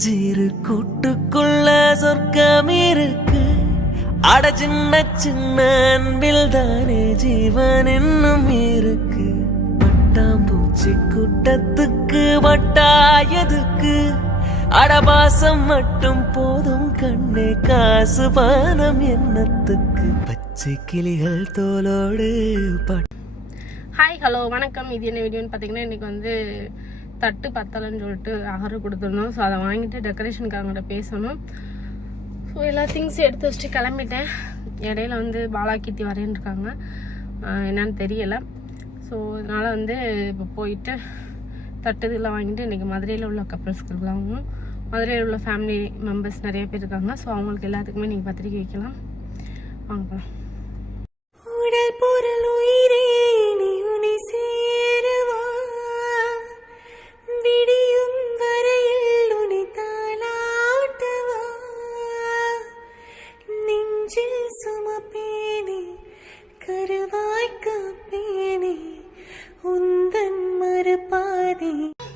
சின்னஞ்சிறு கூட்டுக்குள்ள சொர்க்கம் இருக்கு அட சின்ன சின்ன அன்பில் தானே ஜீவன் இன்னும் இருக்கு. பட்டாம்பூச்சி கூட்டத்துக்கு வட்டாயதுக்கு அடபாசம் மட்டும் போதும் கண்ணே காசு பானம் எண்ணத்துக்கு பச்சை கிளிகள் தோலோடு ஹாய் ஹலோ வணக்கம். இது என்ன வீடியோன்னு பார்த்தீங்கன்னா இன்றைக்கி வந்து தட்டு பத்தலைன்னு சொல்லிட்டு ஆர்டர் கொடுத்துருந்தோம். ஸோ அதை வாங்கிட்டு டெக்கரேஷனுக்கு அவங்கள்ட்ட பேசணும். ஸோ எல்லா திங்ஸும் எடுத்து வச்சுட்டு கிளம்பிட்டேன். இடையில வந்து பாலா கீர்த்தி இருக்காங்க. என்னன்னு தெரியலை. ஸோ அதனால் வந்து இப்போ போயிட்டு தட்டு இதெல்லாம் வாங்கிட்டு இன்றைக்கி மதுரையில் உள்ள கப்பல்ஸ்க்கு வாங்கணும். மதுரையில் உள்ள ஃபேமிலி மெம்பர்ஸ் நிறைய பேர் இருக்காங்க. ஸோ அவங்களுக்கு எல்லாத்துக்குமே நீங்கள் பத்திரிக்கை வைக்கலாம். வாங்கலாம்.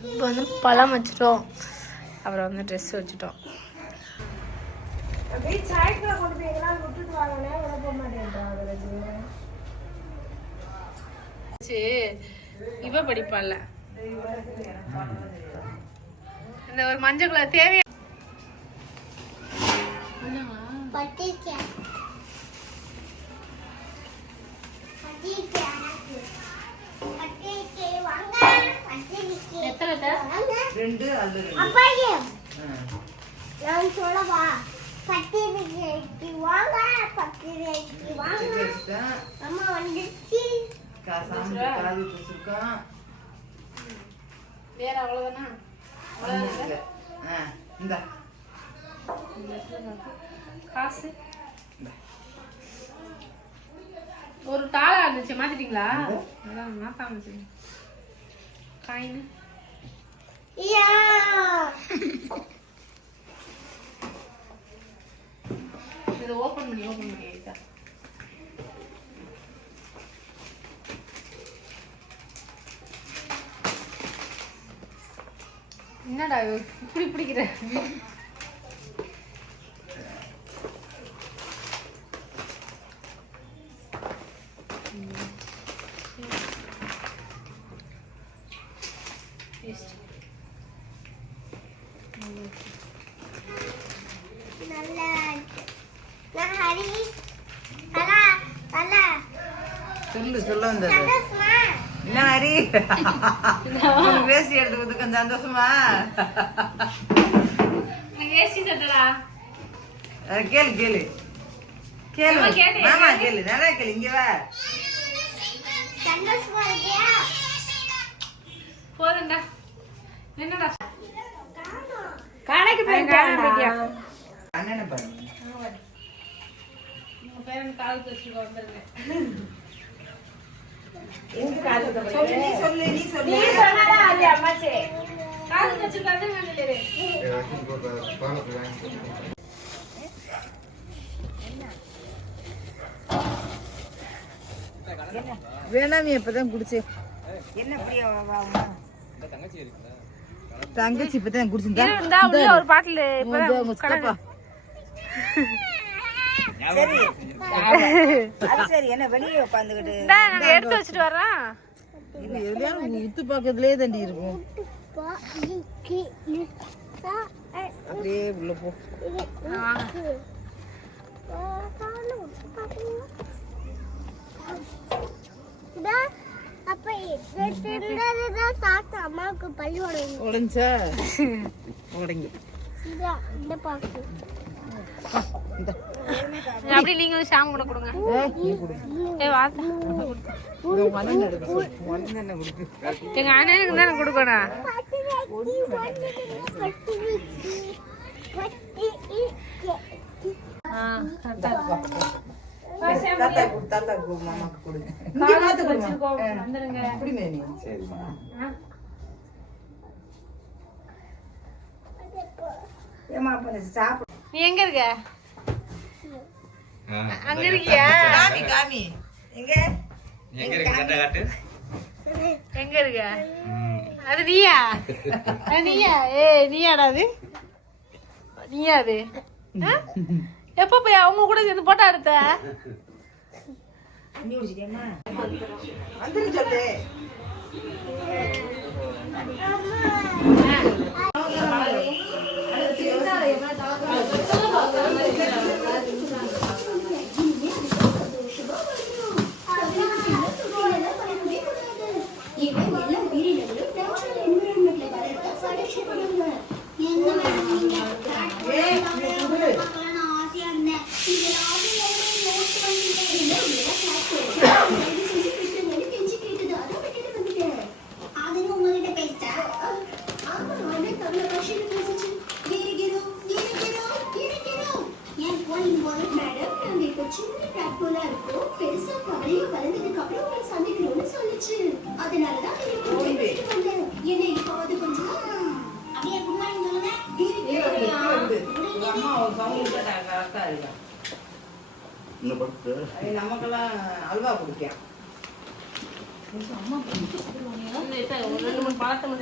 இப்போ வந்து பழம் வச்சுட்டோம். அப்புறம் வந்து ட்ரெஸ் வச்சுட்டோம். இவ படிப்பால இந்த ஒரு மஞ்சள் கலர் தேவையா? பத்திரிக்கை எத்தனை வாங்க அப்பாயே நான் சொல்லவா? பத்திரிக்கைக்கு வாங்க பத்திரிக்கைக்கு வாங்க. அம்மா வந்துச்சு வேற அவ்வளவுதானா? காசு. ஒரு தாளா இருந்துச்சு மாத்திட்டீங்களா? மாத்தாம வச்சிருக்கேன் காயின் யா இதை ஓபன் பண்ணி ஓபன் பண்ணி. என்னடா? இப்படி பிடிக்கிற Paste. நல்லா இருக்கு. நான் ஹரி ஹலா ஹலா சொல்லு சொல்ல வந்தது என்ன ஹரி வேஷ்டி எடுத்து கொஞ்சம் சந்தோஷமா? கேளு கேளு. கேளு. ஆமா, கேளு நல்லா கேளு இங்க வா. போதும்டா. என்னடா? கடைக்கு அண்ணனை பாருங்க உங்க பேரன் காலத்து வச்சுட்டு வந்துருங்க சொல்லு நீ சொல்லு நீ சொல்லு காலத்து வச்சுட்டு வந்துருங்க வேணாம் இப்பதான் குடிச்சு. என்ன அப்படியே தங்கச்சி இப்பதான் குடிச்சிருந்தா. இருந்தா உள்ள ஒரு பாட்டில் சரி. என்ன வெளியே உட்காந்துக்கிட்டு எடுத்து வச்சுட்டு வர்றோம். இது எதுலயாவது உத்து பக்கத்துலயே தண்டி இருக்கும் அப்படியே உள்ள போ. உடஞ்சா? உடங்கி. இந்த பாக்கு இந்த. அப்படி நீங்களும் ஷாம் கூட கொடுங்க. எங்க அண்ணனுக்கு தானே கொடுக்கணும். நீ எங்க இருக்க? அங்க இருக்கியா? காமி காமி. எங்க? எங்க இருக்கு கட்ட? காட்டு? எங்க இருக்க? அது நீயா? அது நீயா? ஏ நீயாடா அது? நீயா அது? எப்ப போய் அவங்க கூட சேர்ந்து போட்டோ எடுத்த தண்ணி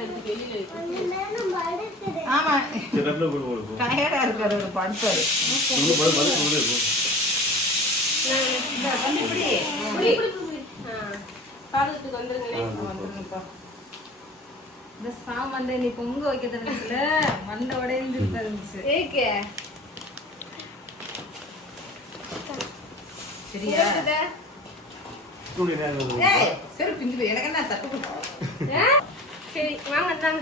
எடுத்து வெளியில இருக்கு ஆமா. டயர்டா இருக்காரு ஒரு படுத்தாரு பாதத்துக்கு வந்துருங்களே வந்துருங்கப்பா. இந்த சாமந்தை நீ பொங்க வைக்க தெரிஞ்சுல மண்டை உடைந்து இருந்துச்சு. ஏக்கே சரியா? ஏய் சரி பிஞ்சு போய் எனக்கு என்ன தப்பு சரி வாங்க இந்தாங்க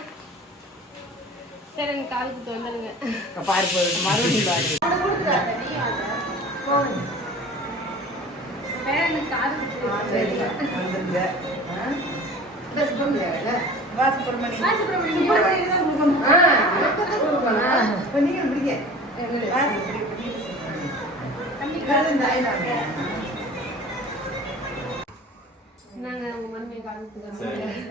சரி எனக்கு கால் குத்து வந்துடுங்க. பாரு போயிட்டு மறுபடியும் பாரு. சரி வந்துருங்க. ஆ? வா சுப்பிரமணி ஆ, எனக்குத்தான் கொடுக்கணும். இப்ப நீங்க பிடிங்க. நாங்க உங்க மருமையை கால் குத்துக்கிறோம்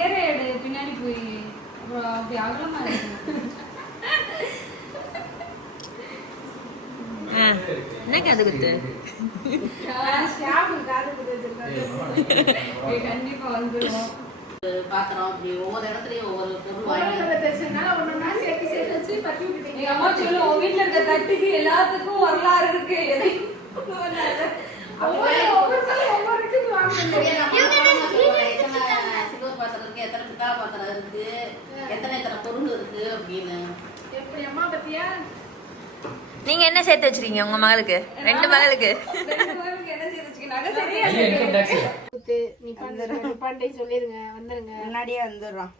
எடு பின்னாடி போய் அப்புறம் அப்படி அகலமா இருக்கு காது குத்து கண்டிப்பா வந்துடும் பாத்திரம் அப்படி ஒவ்வொரு இடத்துலயும் ஒவ்வொரு பொருள் வாங்கி எங்க அம்மா சொல்லும் உன் வீட்டுல இருக்க தட்டுக்கு எல்லாத்துக்கும் வரலாறு இருக்கு எதையும் கொண்டு வராத. எத்தனை சில்வர் பாத்திரம் இருக்கு எத்தனை பொருள் இருக்கு அப்படின்னு எப்படி அம்மா பத்தியா நீங்க என்ன சேர்த்து வச்சிருக்கீங்க உங்க மகளுக்கு ரெண்டு மகளுக்கு நீ சொல்லிருங்க வந்துருங்க. முன்னாடியே வந்துடுறோம்.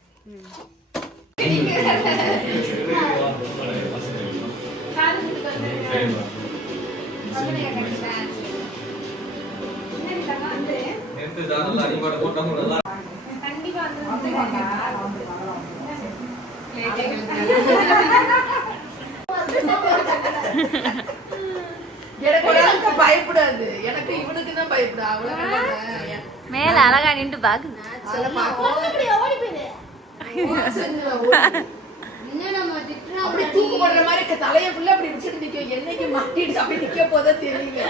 பயப்படாது. எனக்கு இவனுக்கு தான் பயப்படா அவ்வளவு மேல அழகா நின்று பாக்குது அப்படி தூக்கு போடுற மாதிரி தலைய ஃபுல்லா அப்படி வச்சுட்டு நிக்கும் என்னைக்கு மாட்டிட்டு அப்படி நிக்க போதா தெரியல.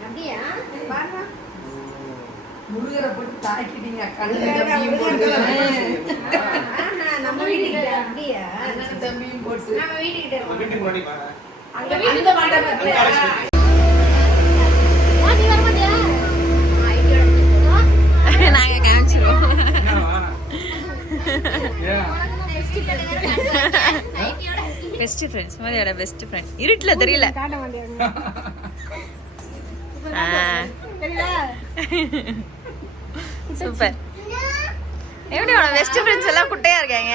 அப்படியா முருகரை போட்டு தாக்கிட்டீங்க நம்ம வீட்டுக்கிட்ட அப்படியா? தம்பியும் போட்டு. நம்ம வீட்டுக்கிட்ட. அங்க அந்த மண்டபத்துல நீ வர மாட்டியா நாங்க காமிச்சிருவோம் பெஸ்ட் ஃப்ரெண்ட்ஸ் மதியோட பெஸ்ட் ஃப்ரெண்ட் இருட்டுல தெரியல. சூப்பர். எப்படி உன பெஸ்ட் ஃப்ரெண்ட்ஸ் எல்லாம் குட்டையா இருக்காங்க?